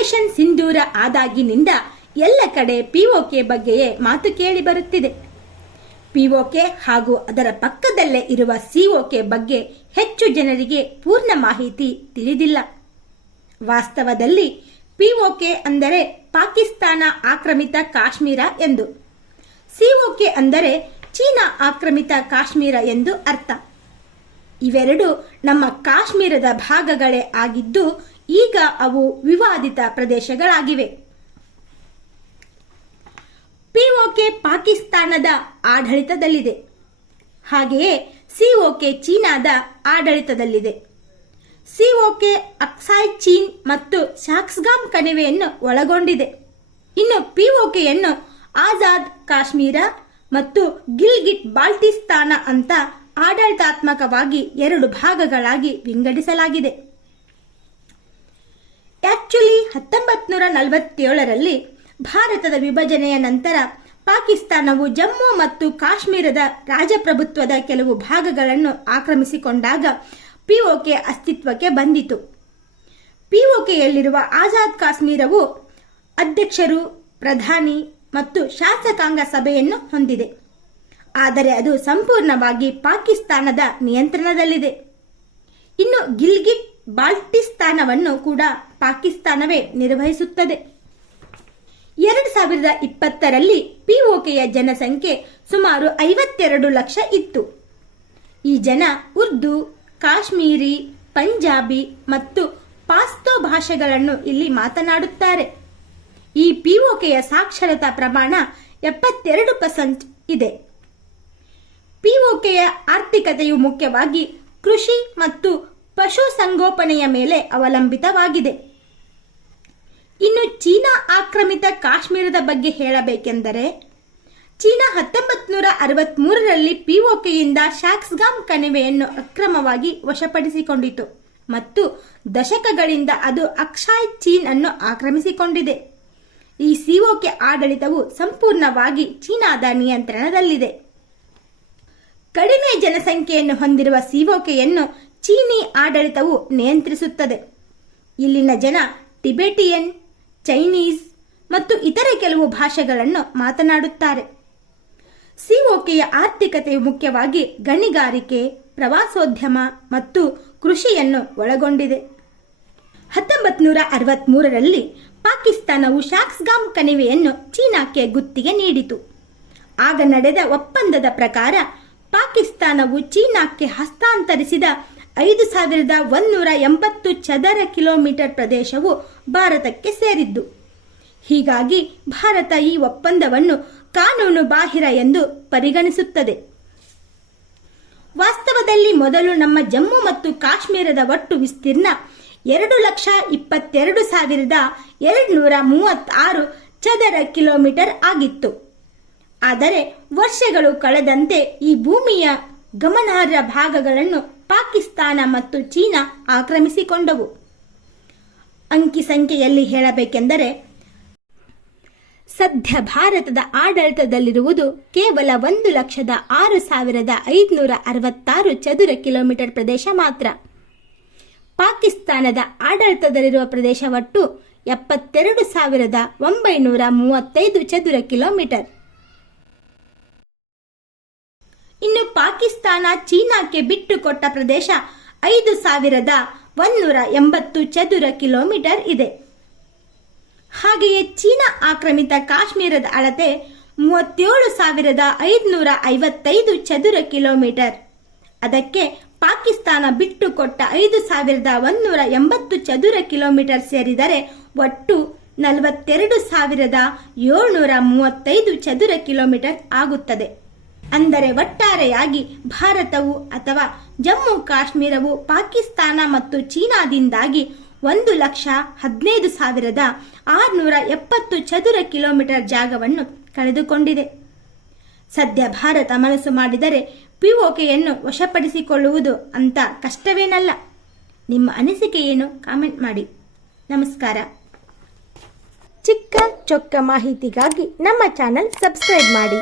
Operation ಸಿಂಧೂರ ಆದಾಗಿನಿಂದ ಎಲ್ಲ ಕಡೆ PoK ಬಗ್ಗೆಯೇ ಮಾತು ಕೇಳಿ ಬರುತ್ತಿದೆ. ಪಿಒಕೆ ಹಾಗೂ ಅದರ ಪಕ್ಕದಲ್ಲೇ ಇರುವ ಸಿಒಕೆ ಬಗ್ಗೆ ಹೆಚ್ಚು ಜನರಿಗೆ ಪೂರ್ಣ ಮಾಹಿತಿ ತಿಳಿದಿಲ್ಲ. ವಾಸ್ತವದಲ್ಲಿ ಪಿಒಕೆ ಅಂದರೆ ಪಾಕಿಸ್ತಾನ ಆಕ್ರಮಿತ ಕಾಶ್ಮೀರ ಎಂದು. ಸಿಒಕೆ ಅಂದರೆ ಚೀನಾ ಆಕ್ರಮಿತ ಕಾಶ್ಮೀರ ಎಂದು ಅರ್ಥ. ಇವೆರಡು ನಮ್ಮ ಕಾಶ್ಮೀರದ ಭಾಗಗಳೇ ಆಗಿದ್ದು ಈಗ ಅವು ವಿವಾದಿತ ಪ್ರದೇಶಗಳಾಗಿವೆ. ಪಿಒಕೆ ಪಾಕಿಸ್ತಾನದ ಆಡಳಿತದಲ್ಲಿದೆ. ಹಾಗೆಯೇ ಸಿಒಕೆ ಚೀನಾದ ಆಡಳಿತದಲ್ಲಿದೆ. ಸಿಒಕೆ ಅಕ್ಸಾಯ್ ಚೀನ್ ಮತ್ತು ಶಾಕ್ಸ್ಗಾಮ್ ಕಣಿವೆಯನ್ನು ಒಳಗೊಂಡಿದೆ. ಇನ್ನು ಪಿಒಕೆಯನ್ನು ಆಜಾದ್ ಕಾಶ್ಮೀರ ಮತ್ತು ಗಿಲ್ಗಿಟ್ ಬಾಲ್ಟಿಸ್ತಾನ ಅಂತ ಆಡಳಿತಾತ್ಮಕವಾಗಿ ಎರಡು ಭಾಗಗಳಾಗಿ ವಿಂಗಡಿಸಲಾಗಿದೆ. ಆಕ್ಚುಲಿ ಹತ್ತೊಂಬತ್ ನೂರ ನಲವತ್ತೇಳರಲ್ಲಿ ಭಾರತದ ವಿಭಜನೆಯ ನಂತರ ಪಾಕಿಸ್ತಾನವು ಜಮ್ಮು ಮತ್ತು ಕಾಶ್ಮೀರದ ರಾಜಪ್ರಭುತ್ವದ ಕೆಲವು ಭಾಗಗಳನ್ನು ಆಕ್ರಮಿಸಿಕೊಂಡಾಗ ಪಿಒಕೆ ಅಸ್ತಿತ್ವಕ್ಕೆ ಬಂದಿತು. ಪಿಒಕೆಯಲ್ಲಿರುವ ಆಜಾದ್ ಕಾಶ್ಮೀರವು ಅಧ್ಯಕ್ಷರು, ಪ್ರಧಾನಿ ಮತ್ತು ಶಾಸಕಾಂಗ ಸಭೆಯನ್ನು ಹೊಂದಿದೆ. ಆದರೆ ಅದು ಸಂಪೂರ್ಣವಾಗಿ ಪಾಕಿಸ್ತಾನದ ನಿಯಂತ್ರಣದಲ್ಲಿದೆ. ಇನ್ನು ಗಿಲ್ಗಿಟ್, ಬಾಲ್ಟಿಸ್ತಾನವನ್ನು ಕೂಡ ಪಾಕಿಸ್ತಾನವೇ ನಿರ್ವಹಿಸುತ್ತದೆ. ಎರಡು ಸಾವಿರದ ಇಪ್ಪತ್ತರಲ್ಲಿ ಪಿಒಕೆಯ ಜನಸಂಖ್ಯೆ ಸುಮಾರು ಐವತ್ತೆರಡು ಲಕ್ಷ ಇತ್ತು. ಈ ಜನ ಉರ್ದು, ಕಾಶ್ಮೀರಿ, ಪಂಜಾಬಿ ಮತ್ತು ಪಾಸ್ತೋ ಭಾಷೆಗಳನ್ನು ಇಲ್ಲಿ ಮಾತನಾಡುತ್ತಾರೆ. ಈ ಪಿಒಕೆಯ ಸಾಕ್ಷರತಾ ಪ್ರಮಾಣ ಎಪ್ಪತ್ತೆರಡು ಪರ್ಸೆಂಟ್ ಇದೆ. ಪಿಒಕೆಯ ಆರ್ಥಿಕತೆಯು ಮುಖ್ಯವಾಗಿ ಕೃಷಿ ಮತ್ತು ಪಶು ಸಂಗೋಪನೆಯ ಮೇಲೆ ಅವಲಂಬಿತವಾಗಿದೆ. ಇನ್ನು ಚೀನಾ ಆಕ್ರಮಿತ ಕಾಶ್ಮೀರದ ಬಗ್ಗೆ ಹೇಳಬೇಕೆಂದರೆ, ಚೀನಾ ಹತ್ತೊಂಬತ್ ನೂರ ಅರವತ್ಮೂರರಲ್ಲಿ ಪಿಒಕೆಯಿಂದ ಶಾಕ್ಸ್ಗಾಮ್ ಕಣಿವೆಯನ್ನು ಅಕ್ರಮವಾಗಿ ವಶಪಡಿಸಿಕೊಂಡಿತು ಮತ್ತು ದಶಕಗಳಿಂದ ಅದು ಅಕ್ಷಾಯ್ ಚೀನ್ ಅನ್ನು ಆಕ್ರಮಿಸಿಕೊಂಡಿದೆ. ಈ ಸಿಒಕೆ ಆಡಳಿತವು ಸಂಪೂರ್ಣವಾಗಿ ಚೀನಾದ ನಿಯಂತ್ರಣದಲ್ಲಿದೆ. ಕಡಿಮೆ ಜನಸಂಖ್ಯೆಯನ್ನು ಹೊಂದಿರುವ ಸಿಒಕೆಯನ್ನು ಚೀನಿ ಆಡಳಿತವು ನಿಯಂತ್ರಿಸುತ್ತದೆ. ಇಲ್ಲಿನ ಜನ ಟಿಬೆಟಿಯನ್ ಚೈನೀಸ್ ಮತ್ತು ಇತರೆ ಕೆಲವು ಭಾಷೆಗಳನ್ನು ಮಾತನಾಡುತ್ತಾರೆ. ಸಿಒಕೆಯ ಆರ್ಥಿಕತೆಯು ಮುಖ್ಯವಾಗಿ ಗಣಿಗಾರಿಕೆ, ಪ್ರವಾಸೋದ್ಯಮ ಮತ್ತು ಕೃಷಿಯನ್ನು ಒಳಗೊಂಡಿದೆ. ಹತ್ತೊಂಬತ್ ನೂರ ಅರವತ್ಮೂರರಲ್ಲಿ ಪಾಕಿಸ್ತಾನವು ಶಾಕ್ಸ್ಗಾಮ್ ಕಣಿವೆಯನ್ನು ಚೀನಾಕ್ಕೆ ಗುತ್ತಿಗೆ ನೀಡಿತು. ಆಗ ನಡೆದ ಒಪ್ಪಂದದ ಪ್ರಕಾರ ಪಾಕಿಸ್ತಾನವು ಚೀನಾಕ್ಕೆ ಹಸ್ತಾಂತರಿಸಿದ ಐದು ಸಾವಿರದ ಒಂದೂರ ಎಂಬತ್ತು ಚದರ ಕಿಲೋಮೀಟರ್ ಪ್ರದೇಶವು ಭಾರತಕ್ಕೆ ಸೇರಿದ್ದು. ಹೀಗಾಗಿ ಭಾರತ ಈ ಒಪ್ಪಂದವನ್ನು ಕಾನೂನು ಬಾಹಿರ ಎಂದು ಪರಿಗಣಿಸುತ್ತದೆ. ವಾಸ್ತವದಲ್ಲಿ ಮೊದಲು ನಮ್ಮ ಜಮ್ಮು ಮತ್ತು ಕಾಶ್ಮೀರದ ಒಟ್ಟು ವಿಸ್ತೀರ್ಣ ಎರಡು ಲಕ್ಷ ಇಪ್ಪತ್ತೆರಡು ಸಾವಿರದ ಎರಡುನೂರ ಮೂವತ್ತಾರು ಚದರ ಕಿಲೋಮೀಟರ್ ಆಗಿತ್ತು. ಆದರೆ ವರ್ಷಗಳು ಕಳೆದಂತೆ ಈ ಭೂಮಿಯ ಗಮನಾರ್ಹ ಭಾಗಗಳನ್ನು ಪಾಕಿಸ್ತಾನ ಮತ್ತು ಚೀನಾ ಆಕ್ರಮಿಸಿಕೊಂಡವು. ಅಂಕಿ ಸಂಖ್ಯೆಯಲ್ಲಿ ಹೇಳಬೇಕೆಂದರೆ, ಸದ್ಯ ಭಾರತದ ಆಡಳಿತದಲ್ಲಿರುವುದು ಕೇವಲ ಒಂದು ಲಕ್ಷದ ಆರು ಸಾವಿರದ ಐದುನೂರ ಅರವತ್ತಾರು ಚದುರ ಕಿಲೋಮೀಟರ್ ಪ್ರದೇಶ ಮಾತ್ರ. ಪಾಕಿಸ್ತಾನದ ಆಡಳಿತದಲ್ಲಿರುವ ಪ್ರದೇಶ ಒಟ್ಟು ಎಪ್ಪತ್ತೆರಡು ಸಾವಿರದ ಒಂಬೈನೂರ ಮೂವತ್ತೈದು ಚದುರ ಕಿಲೋಮೀಟರ್. ಇನ್ನು ಪಾಕಿಸ್ತಾನ ಚೀನಾಕ್ಕೆ ಬಿಟ್ಟು ಕೊಟ್ಟ ಪ್ರದೇಶ ಐದು ಸಾವಿರದ ಒಂದೂರ ಎಂಬತ್ತು ಚದುರ ಕಿಲೋಮೀಟರ್ ಇದೆ. ಹಾಗೆಯೇ ಚೀನಾ ಆಕ್ರಮಿತ ಕಾಶ್ಮೀರದ ಅಳತೆ ಮೂವತ್ತೇಳು ಸಾವಿರದ ಐದುನೂರ ಐವತ್ತೈದು ಚದುರ ಕಿಲೋಮೀಟರ್. ಅದಕ್ಕೆ ಪಾಕಿಸ್ತಾನ ಬಿಟ್ಟು ಕೊಟ್ಟ ಐದು ಸಾವಿರದ ಒಂದೂರ ಎಂಬತ್ತು ಚದುರ ಕಿಲೋಮೀಟರ್ ಸೇರಿದರೆ ಒಟ್ಟು ನಲವತ್ತೆರಡು ಸಾವಿರದ ಏಳ್ನೂರ ಮೂವತ್ತೈದು ಚದುರ ಕಿಲೋಮೀಟರ್ ಆಗುತ್ತದೆ. ಅಂದರೆ ಒಟ್ಟಾರೆಯಾಗಿ ಭಾರತವು ಅಥವಾ ಜಮ್ಮು ಕಾಶ್ಮೀರವು ಪಾಕಿಸ್ತಾನ ಮತ್ತು ಚೀನಾದಿಂದಾಗಿ ಒಂದು ಲಕ್ಷ ಹದಿನೈದು ಸಾವಿರದ ಆರುನೂರ ಎಪ್ಪತ್ತು ಚದುರ ಕಿಲೋಮೀಟರ್ ಜಾಗವನ್ನು ಕಳೆದುಕೊಂಡಿದೆ. ಸದ್ಯ ಭಾರತ ಮನಸ್ಸು ಮಾಡಿದರೆ ಪಿಒಕೆಯನ್ನು ವಶಪಡಿಸಿಕೊಳ್ಳುವುದು ಅಂತ ಕಷ್ಟವೇನಲ್ಲ. ನಿಮ್ಮ ಅನಿಸಿಕೆ ಏನು ಕಾಮೆಂಟ್ ಮಾಡಿ. ನಮಸ್ಕಾರ. ಚಿಕ್ಕ ಚೊಕ್ಕ ಮಾಹಿತಿಗಾಗಿ ನಮ್ಮ ಚಾನಲ್ ಸಬ್ಸ್ಕ್ರೈಬ್ ಮಾಡಿ.